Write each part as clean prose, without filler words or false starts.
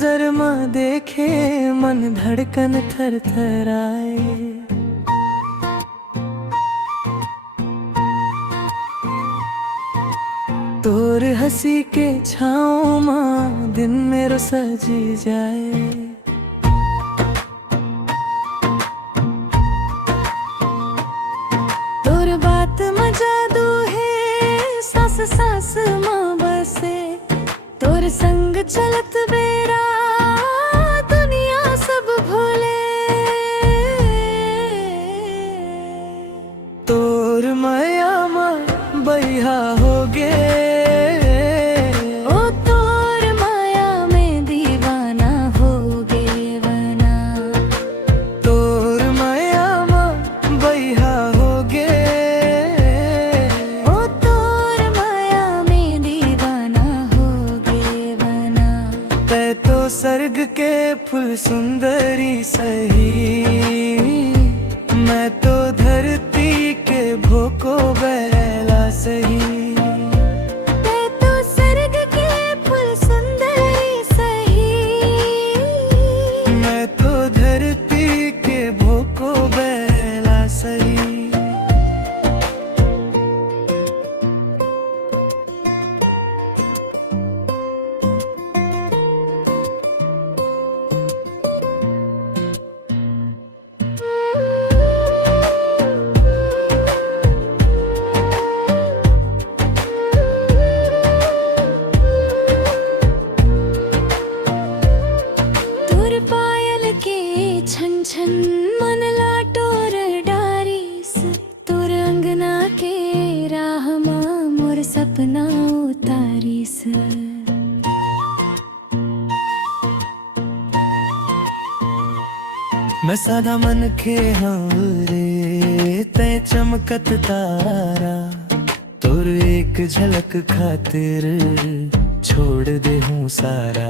नजर माँ देखे मन धड़कन थर थराए। तोर हंसी के छाँव माँ दिन मेरो सजी जाए। तोर बात में जादू है सांस सांस माँ बसे। तोर संग चलत बेरा दुनिया सब भूले। तोर माया माँ बैहा हो गे। ओ तोर माया में दीवाना हो गे वना। तोर माया माँ बैहा हो गे। ओ तोर माया में दीवाना हो गे वना। तै तो स्वर्ग के फूल सुंदरी सही। मैं तो धरती के भोको बैला सही। तै तो स्वर्ग के फूल सुंदरी सही। मैं तो धरती के भोको बैला सही। छन छन मन लाटोर डारीस। तोर अंगना के राह माँ मोर सपना उतारीस। मैं सादा मन के रे तै चमकत तारा। तोर एक झलक खातिर छोड़ दे हूँ सारा।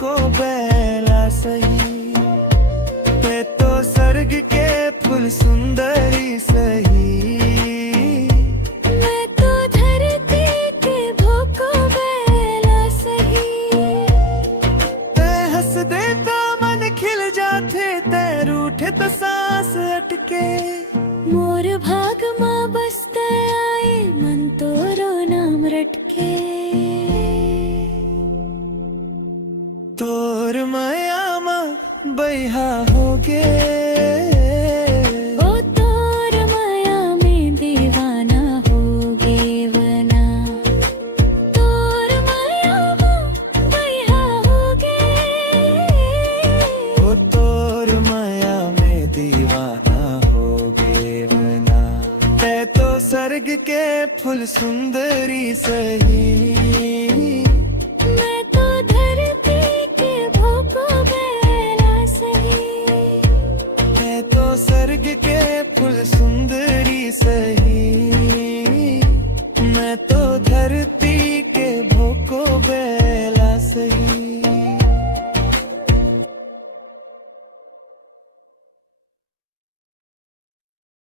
को बैला सही। मैं तो स्वर्ग के फूल सुंदरी सही। मैं तो धरती के भोको बैला सही। तै हंस देता मन खिल जाते। तै रूठे तो सांस अटके। मोर भाग माँ बसते आए मन तोरो नाम रटके। तोर माया माँ बैहा हो गे। ओ तोर माया में दीवाना हो गे वना। तोर माया माँ बैहा हो गे। ओ तोर माया में दीवाना हो गे वना। तै तो स्वर्ग के फूल सुंदरी सही।